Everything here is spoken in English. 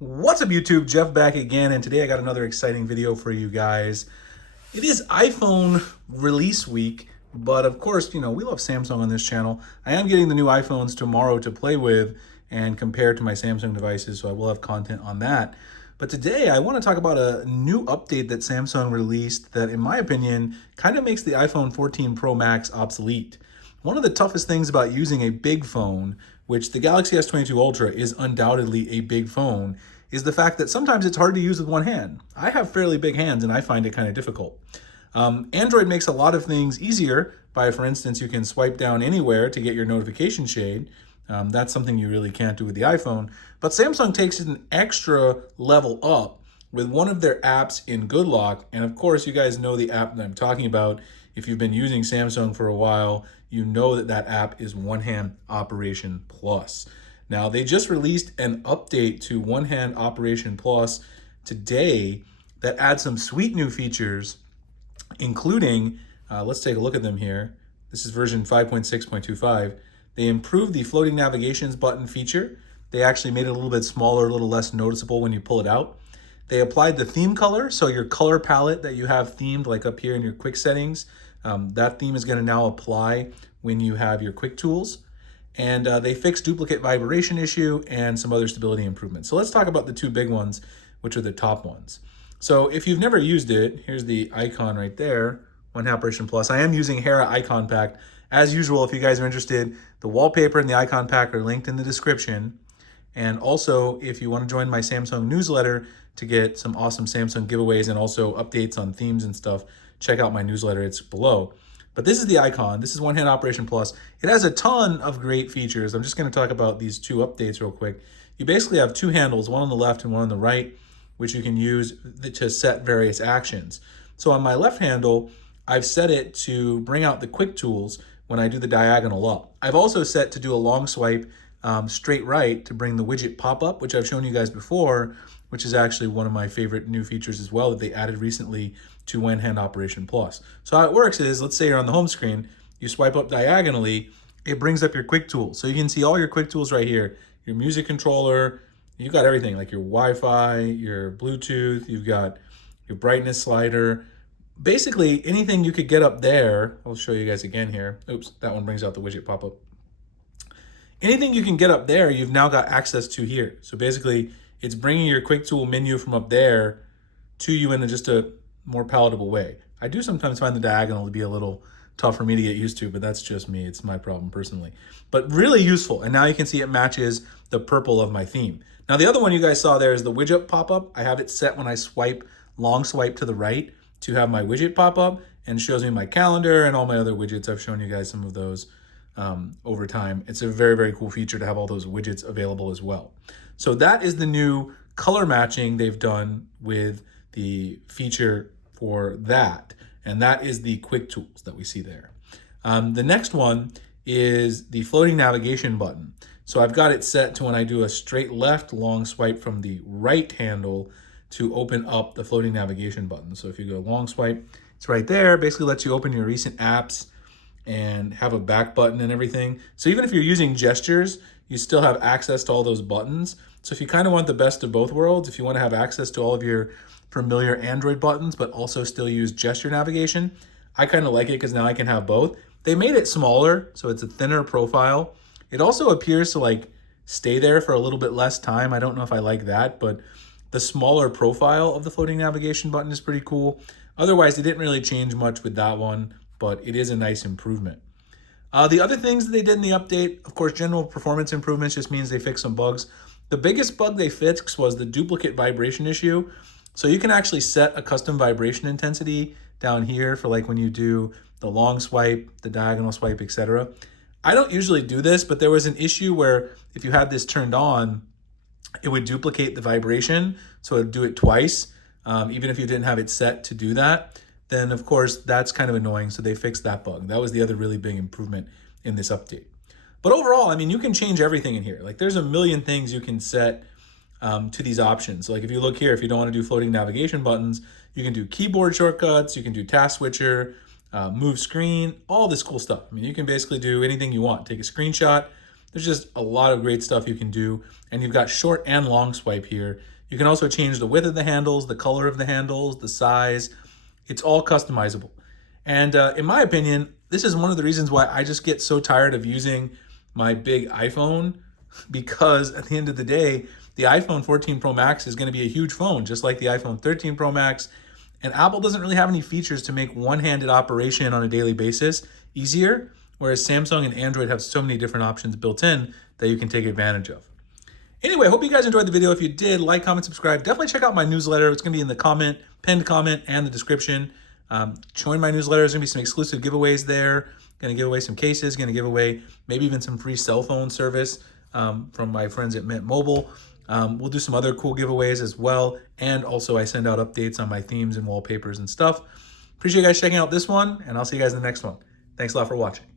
What's up YouTube? Jeff back again, and today I got another exciting video for you guys. It is iPhone release week, but of course, we love Samsung on this channel. I am getting the new iPhones tomorrow to play with and compare to my Samsung devices, so I will have content on that. But today I want to talk about a new update that Samsung released that, in my opinion, kind of makes the iPhone 14 Pro Max obsolete. One of the toughest things about using a big phone, which the Galaxy S22 Ultra is undoubtedly a big phone, is the fact that sometimes it's hard to use with one hand. I have fairly big hands and I find it kind of difficult. Android makes a lot of things easier by, for instance, you can swipe down anywhere to get your notification shade. That's something you really can't do with the iPhone. But Samsung takes it an extra level up with one of their apps in Good Lock. And of course, you guys know the app that I'm talking about. If you've been using Samsung for a while, you know that that app is One Hand Operation Plus. Now, they just released an update to One Hand Operation Plus today that adds some sweet new features, including, let's take a look at them here. This is version 5.6.25. They improved the floating navigations button feature. They actually made it a little bit smaller, a little less noticeable when you pull it out. They applied the theme color, so your color palette that you have themed, like up here in your quick settings, that theme is going to now apply when you have your quick tools. And they fixed duplicate vibration issue and some other stability improvements. So let's talk about the two big ones, which are the top ones. So if you've never used it, here's the icon right there, One Hand Operation Plus. I am using Hera Icon Pack. As usual, if you guys are interested, the wallpaper and the icon pack are linked in the description. And also, if you want to join my Samsung newsletter to get some awesome Samsung giveaways and also updates on themes and stuff, check out my newsletter, it's below. But this is the icon. This is One Hand Operation Plus. It has a ton of great features. I'm just going to talk about these two updates real quick. You basically have two handles, one on the left and one on the right, which you can use to set various actions. So on my left handle, I've set it to bring out the quick tools when I do the diagonal up. I've also set to do a long swipe straight right to bring the widget pop-up, which I've shown you guys before, which is actually one of my favorite new features as well that they added recently to One Hand Operation Plus. So how it works is, let's say you're on the home screen, you swipe up diagonally, it brings up your quick tools. So you can see all your quick tools right here, your music controller, you've got everything like your Wi-Fi, your Bluetooth, you've got your brightness slider, basically anything you could get up there. I'll show you guys again here. Oops, that one brings out the widget pop-up. Anything you can get up there, you've now got access to here. So basically, it's bringing your quick tool menu from up there to you in just a more palatable way. I do sometimes find the diagonal to be a little tough for me to get used to, but that's just me. It's my problem personally. But really useful. And now you can see it matches the purple of my theme. Now, the other one you guys saw there is the widget pop-up. I have it set when I long swipe to the right to have my widget pop up and shows me my calendar and all my other widgets. I've shown you guys some of those over time. It's a very, very cool feature to have all those widgets available as well. So that is the new color matching they've done with the feature for that. And that is the quick tools that we see there. The next one is the floating navigation button. So I've got it set to when I do a straight left long swipe from the right handle to open up the floating navigation button. So if you go long swipe, it's right there. Basically lets you open your recent apps and have a back button and everything. So even if you're using gestures, you still have access to all those buttons. So if you kind of want the best of both worlds, if you want to have access to all of your familiar Android buttons, but also still use gesture navigation, I kind of like it because now I can have both. They made it smaller, so it's a thinner profile. It also appears to stay there for a little bit less time. I don't know if I like that, but the smaller profile of the floating navigation button is pretty cool. Otherwise, they didn't really change much with that one, but it is a nice improvement. The other things that they did in the update, of course, general performance improvements just means they fixed some bugs. The biggest bug they fixed was the duplicate vibration issue. So you can actually set a custom vibration intensity down here for when you do the long swipe, the diagonal swipe, etc. I don't usually do this, but there was an issue where if you had this turned on, it would duplicate the vibration. So it would do it twice, even if you didn't have it set to do that. Then of course that's kind of annoying. So they fixed that bug. That was the other really big improvement in this update. But overall, I mean, you can change everything in here. There's a million things you can set to these options. So if you look here, if you don't want to do floating navigation buttons, you can do keyboard shortcuts, you can do task switcher, move screen, all this cool stuff. I mean, you can basically do anything you want. Take a screenshot, There's just a lot of great stuff you can do. And you've got short and long swipe here. You can also change the width of the handles, the color of the handles, the size. It's all customizable. And in my opinion, this is one of the reasons why I just get so tired of using my big iPhone, because at the end of the day, the iPhone 14 Pro Max is going to be a huge phone, just like the iPhone 13 Pro Max. And Apple doesn't really have any features to make one-handed operation on a daily basis easier, whereas Samsung and Android have so many different options built in that you can take advantage of. Anyway, I hope you guys enjoyed the video. If you did, like, comment, subscribe. Definitely check out my newsletter. It's going to be in the pinned comment and the description. Join my newsletter. There's going to be some exclusive giveaways there. Going to give away some cases. Going to give away maybe even some free cell phone service from my friends at Mint Mobile. We'll do some other cool giveaways as well. And also I send out updates on my themes and wallpapers and stuff. Appreciate you guys checking out this one, and I'll see you guys in the next one. Thanks a lot for watching.